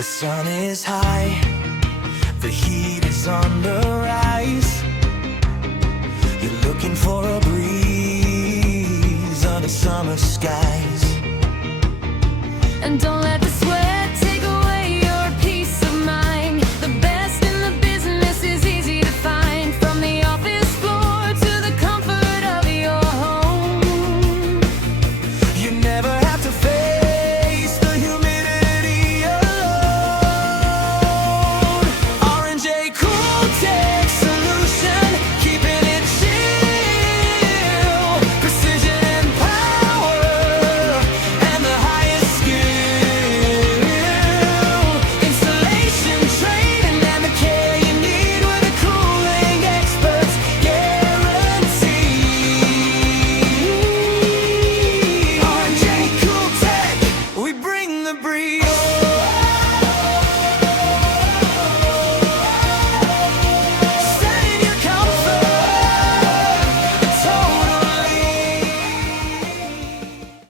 The sun is high, the heat is on the rise. You're looking for a breeze under summer skies. And don't let the sweat take away your peace of mind. The best in the business is easy to find. From the office floor to the comfort of your home. You never have to face the humidity alone. R&J Cool Tech Solution, keeping it chill. Precision and power, and the highest skill. Installation, training, and the care you need with the cooling experts guarantee. R&J Cool Tech, we bring the breeze.